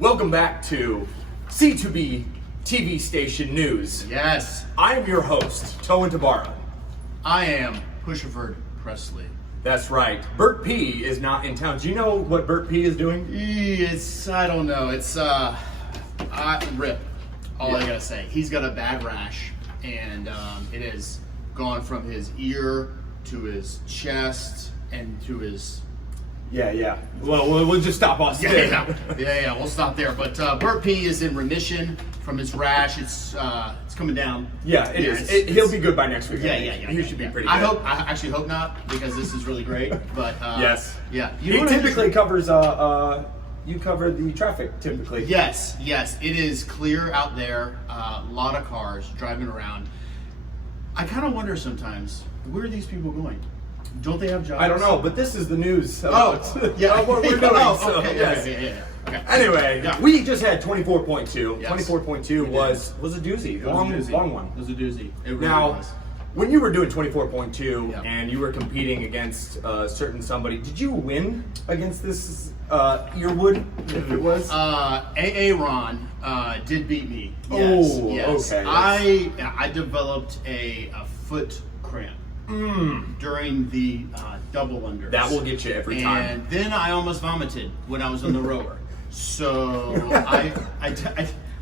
Welcome back to C2B TV Station News. Yes. I am your host, Toan Tabara. I am Pusheford Pressley. That's right. Bert P is not in town. Do you know what Bert P is doing? I don't know. It's rip. All I gotta say. He's got a bad rash, and it has gone from his ear to his chest and to his. Yeah. Well, we'll just stop us there. Yeah. We'll stop there. But Bert P is in remission from his rash. It's coming down. Yeah, it is. He'll be good by next week. Yeah. He should be pretty good. I actually hope not, because this is really great. But yes. Yeah. He typically covers. You cover the traffic typically. Yes. It is clear out there. A lot of cars driving around. I kind of wonder sometimes, where are these people going? Don't they have jobs? I don't know, but this is the news. What we're doing. Okay. Yes. Yeah. Okay. Anyway, we just had 24.2. Yes. 24.2 was a doozy. Long one. It was a doozy. It really Now, was. when you were doing 24.2 Yeah. and you were competing against a certain somebody, did you win against this Earwood, if it was? AA Ron did beat me. Yes. Oh, yes. okay. I developed a foot cramp during the double unders. That will get you every time. And then I almost vomited when I was on the rower. So I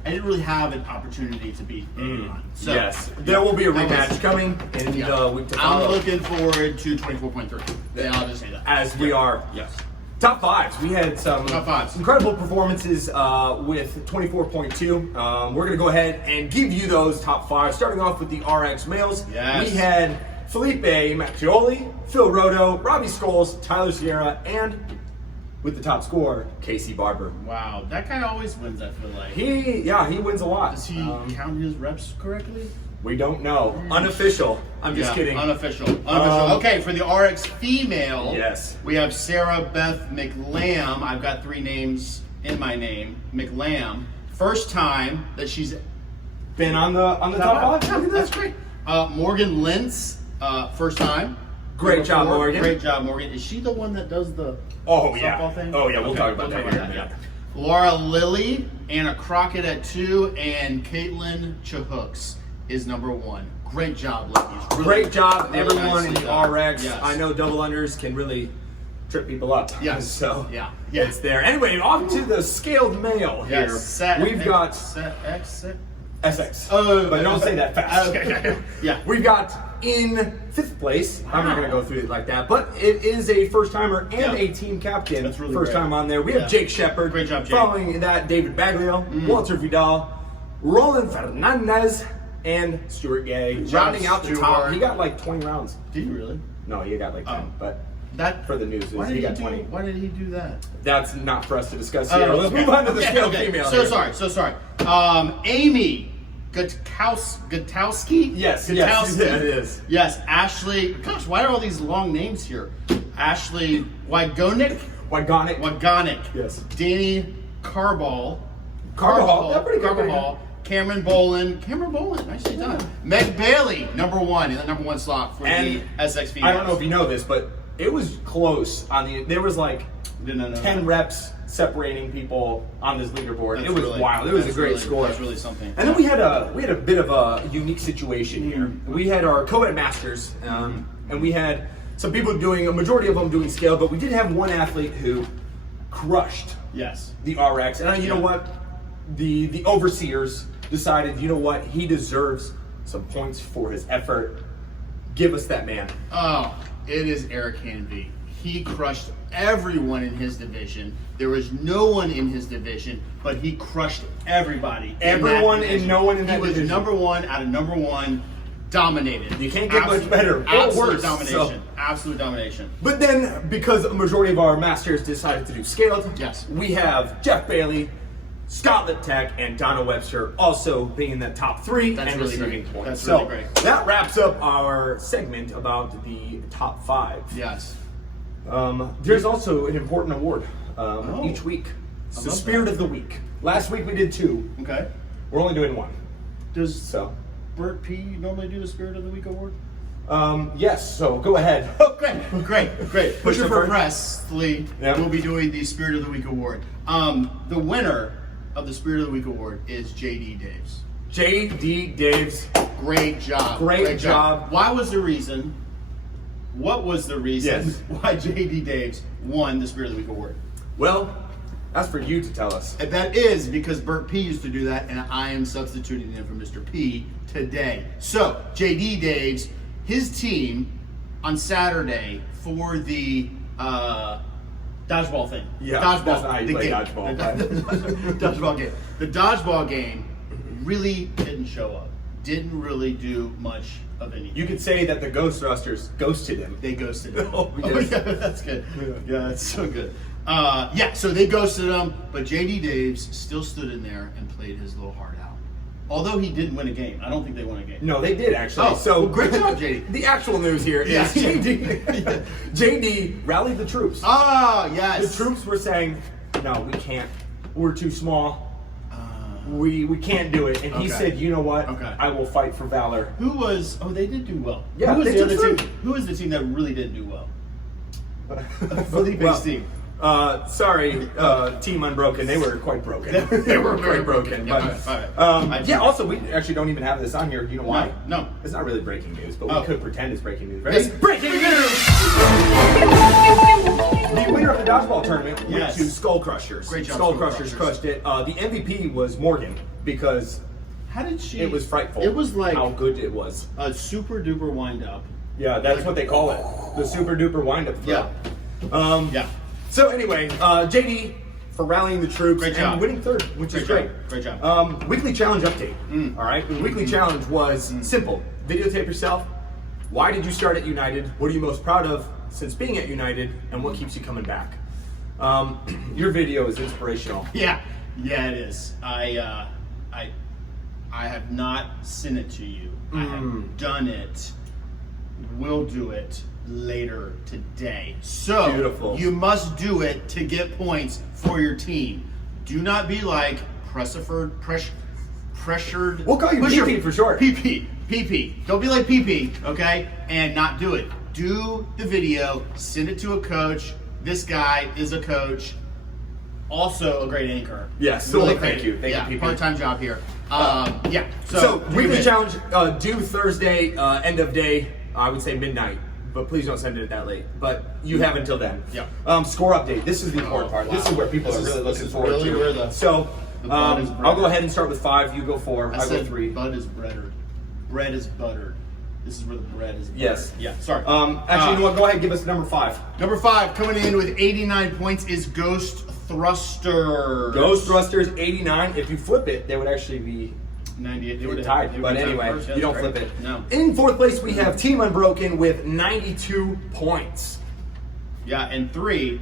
didn't really have an opportunity to beat Ron. So, yes, there will be a rematch coming in the week to follow. I'm looking forward to 24.3. Yeah, I'll just say that. As we are. Yes. Top fives. We had some Top fives. incredible performances with 24.2. We're going to go ahead and give you those top five, starting off with the RX males. Yes. We had Felipe Macchioli, Phil Roto, Robbie Scholes, Tyler Sierra, and with the top score, Casey Barber. Wow, that guy always wins, I feel like. He wins a lot. Does he count his reps correctly? We don't know. Unofficial. I'm just kidding. Unofficial. Okay, for the RX female, yes, we have Sarah Beth McLam. I've got three names in my name. McLam. First time that she's been on the top five. Yeah, that's great. Morgan Lentz, first time. Great job, Morgan. Great job, Morgan. Is she the one that does the softball thing? Oh yeah, we'll talk about that later. Laura Lilly, Anna Crockett at 2, and Caitlin Chahooks is number 1. Great job, ladies. Really, great job, really everyone in the RX. Yes. I know double unders can really trip people up. Yes. So yeah. It's there. Anyway, on to the scaled male here. We've got SX. But don't say that fast. Okay. Yeah. We've got in 5th place. I'm not going to go through it like that, but it is a first timer and a team captain. That's really first great. time on there. We have Jake Shepard. Great job, Jake. Following that, David Baglio, Walter Vidal, Roland Fernandez, and Stuart Gay. Rounding out the top. He got like 20 rounds. Did you really? No, he got like 10, but that for the news, he got 20. Why did he do that? That's not for us to discuss here. Let's move on to the scaled female. So sorry. Amy Gutowski? Yes, Gutowski. yes, it is. Yes, Ashley. Gosh, why are all these long names here? Ashley Wygonic. Yes. Danny Carball. Yeah, pretty good. Carball. Cameron Bolin, nicely done. Meg Bailey, number 1 in the number 1 slot for the SX females. I don't know if you know this, but it was close on the. There was like 10 reps separating people on this leaderboard. It was wild. It was a great score. That's really something. And then we had a bit of a unique situation here. We had our co-ed masters, and we had some people doing a majority of them doing scale, but we did have one athlete who crushed the RX. And you know what? The overseers decided, you know what? He deserves some points for his effort. Give us that man. Oh, it is Eric Hanvey. He crushed everyone in his division. There was no one in his division, but he crushed everybody. Everyone and no one in that division. He was number 1 out of number 1. Dominated. You can't get much better. Absolute domination. Absolute domination. But then, because a majority of our masters decided to do scaled, we have Jeff Bailey, Scott Liptek, and Donna Webster also being in the top 3 and really receiving great. points. That's really great. That wraps up our segment about the top 5. Yes. There's also an important award each week. It's the Spirit of the Week. Last week we did 2. Okay. We're only doing 1. Does Bert P normally do the Spirit of the Week award? Yes, so go ahead. Oh, great. Pusheford Pressley will be doing the Spirit of the Week award. The winner of the Spirit of the Week award is JD Daves. JD Daves. Great job. Great job. What was the reason Yes. why JD Daves won the Spirit of the Week award? Well, that's for you to tell us. And that is because Bert P used to do that, and I am substituting in for Mr. P today. So, JD Daves, his team on Saturday for the dodgeball thing. Yeah, dodgeball. that's not how you the play game. dodgeball, Dodgeball game. The dodgeball game really didn't show up. Didn't really do much of anything. You could say that the Ghost Thrusters ghosted him. They ghosted him. Oh, Oh, yes. yeah, that's good. Yeah, that's so good. So they ghosted him, but JD Daves still stood in there and played his little heart out. Although he didn't win a game. I don't think they won a game. No, they did actually. Oh, so well, great job, JD. The actual news here is Yeah. JD rallied the troops. Ah, yes. The troops were saying, "No, we can't. We're too small. We can't do it." And he Okay. said, "You know what? Okay. I will fight for valor." Who was? Oh, they did do well. Yeah, Who was they the took other through. team? Who was the team that really didn't do well? Felipe's Well, team. Sorry, Team Unbroken. They were quite broken. They were very broken. But, Yeah, all right. yeah. Also, we actually don't even have this on here. You know why? No. It's not really breaking news, but we Oh. could pretend it's breaking news. Right? It's breaking news. The winner of the dodgeball tournament went Yes. to Skull Crushers. Great job, Skull Skull Crushers Crushers. crushed it. The MVP was Morgan because How did she? it was frightful. It was like how good it was. a super duper wind up. Yeah, that's what they call it. The super duper wind up throw. Yeah. Yeah. So anyway, JD for rallying the troops Great job. and winning third, which is great. Great job. Weekly challenge update. All right, the weekly challenge was simple: videotape yourself. Why did you start at United? What are you most proud of since being at United, and what keeps you coming back? Your video is inspirational. Yeah, it is. I have not sent it to you. I have done it. Will do it later today. So Beautiful. you must do it to get points for your team. Do not be like pressured. We'll call you PP for short. PP. Don't be like PP, okay? And not do it. Do the video. Send it to a coach. This guy is a coach. Also a great anchor. Yes, Really well, thank you. Thank you, PP. Part-time job here. So do weekly it. challenge due Thursday, end of day. I would say midnight, but please don't send it that late. But you have until then. Yeah. Score update. This is the important part. This wow. is where people This are is- really this looking is forward really to. where the So blood is I'll bred. go ahead and start with 5. You go 4. I go said 3. Bud is buttered. Bread is buttered. This is where the bread is buttered. Yes. Yeah, sorry. Actually, you know what? Go ahead and give us number 5. Number 5, coming in with 89 points is Ghost Thruster. Ghost Thrusters 89. If you flip it, they would actually be 98. They We're were tied, they were but tied anyway, first. Yeah, you don't that's flip it. great. No. In 4th place, we have Team Unbroken with 92 points. Yeah, and 3,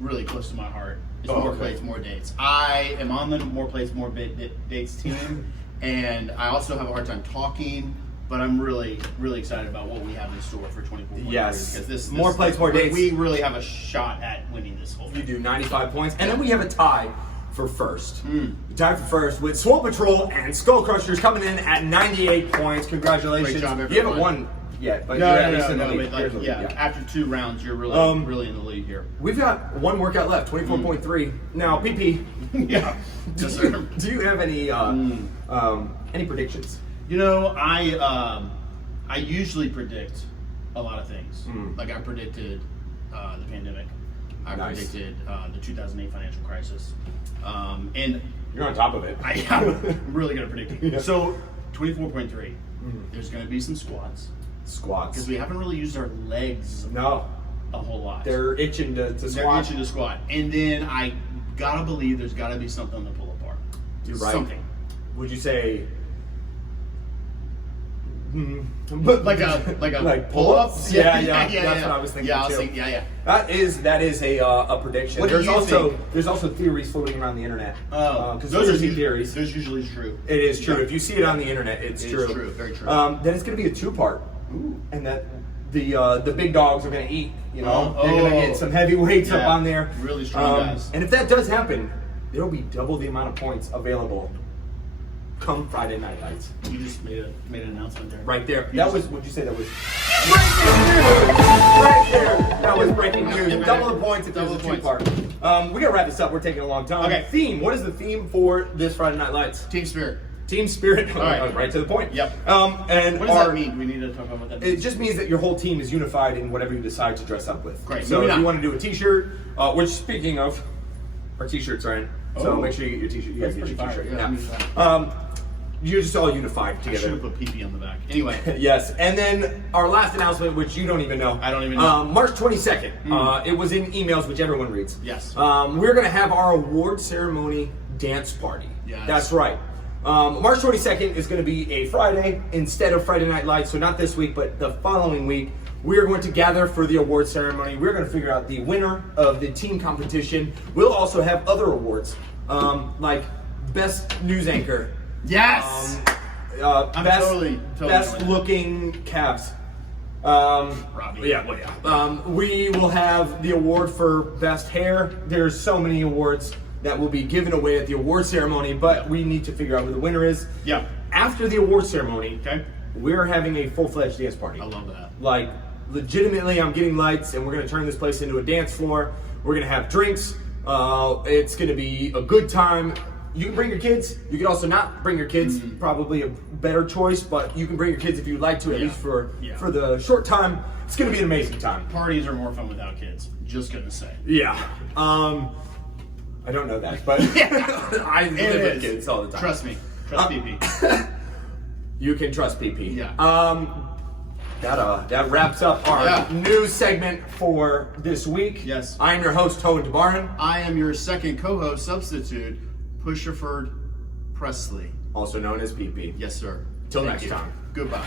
really close to my heart, is Oh, More okay. Plates, More Dates. I am on the More Plates, More Dates team, and I also have a hard time talking, but I'm really, really excited about what we have in store for 24. Yes. Because this More Plates, More Dates. We really have a shot at winning this whole You thing. do 95 points. And then we have a tie for first. Tied for first with Swamp Patrol and Skull Crushers coming in at 98 points. Congratulations. Great job, you everyone. haven't won yet, but No, you're at least in the no, lead. but You're like, in the yeah, lead, after 2 rounds, you're really, really in the lead here. We've got one workout left, 24.3. Now, PP, Yeah. Yes, sir. do you have any predictions? You know, I usually predict a lot of things. Like I predicted the pandemic. I Nice. predicted the 2008 financial crisis. And You're on top of it. I'm really good at predicting. Yeah. So 24.3. There's going to be some squats Squats. because we haven't really used our legs No, a whole lot. they're itching to They're squat. itching to squat. And then I gotta believe there's gotta be something on the pull apart. You're right. Something. Would you say? But Like pull-ups? Yeah, That's yeah. what I was thinking Yeah, I too. was thinking, yeah. That is a prediction. What do there's you also think? there's also theories floating around the internet. Because those those are are theories. Those usually true. It is true. Yeah. If you see it on the internet, it's It true. is true, very true. Then it's going to be a 2-part, and that the big dogs are going to eat. You know, Oh. they're going to get some heavy weights up Yeah. on there. Really strong guys. And if that does happen, there will be double the amount of points available come Friday Night Lights. You just made an announcement there. Right there. You That just- was, what'd you say that was? Breaking news! Right there. That was breaking news. Yep. Double the points if there's Double a the points. two-part. We gotta wrap this up. We're taking a long time. Okay. Theme. What is the theme for this Friday Night Lights? Team spirit. Team spirit. All right. Right to the point. Yep. And What does that mean? We need to talk about what that means. It just means that your whole team is unified in whatever you decide to dress up with. Great. So Moving if you on. want to do a t-shirt, which speaking of, our t-shirts are in. So Oh. make sure you get your t-shirt. You guys That's get your pretty t-shirt. fire. Yeah. Yeah, I'm You're just all unified I should have together. put PP on the back. Anyway. Yes. And then our last announcement, which you don't even know. I don't even know. March 22nd. It was in emails, which everyone reads. Yes. We're going to have our award ceremony dance party. Yes. That's right. March 22nd is going to be a Friday instead of Friday Night Lights. So not this week, but the following week. We're going to gather for the award ceremony. We're going to figure out the winner of the team competition. We'll also have other awards, like Best News Anchor. Yes. I'm Best, totally best doing that. looking Cavs. Robbie. Yeah, well, yeah. We will have the award for best hair. There's so many awards that will be given away at the award ceremony, but we need to figure out who the winner is. Yeah. After the award ceremony, Okay. we're having a full-fledged dance party. I love that. Like, legitimately, I'm getting lights, and we're going to turn this place into a dance floor. We're going to have drinks. It's going to be a good time. You can bring your kids. You can also not bring your kids. Probably a better choice, but you can bring your kids if you'd like to, at Yeah. least for Yeah. the short time. It's going to be an amazing time. Parties are more fun without kids. Just gonna say. Yeah. I don't know that, but I live It with is. kids all the time. Trust me. Trust PP. You can trust PP. Yeah. That wraps up our news segment for this week. Yes. I am your host, Toad DeBarn, I am your second co-host substitute, Pusheford Pressley. also known as PP. Yes, sir. Till Thank next you. time. Goodbye.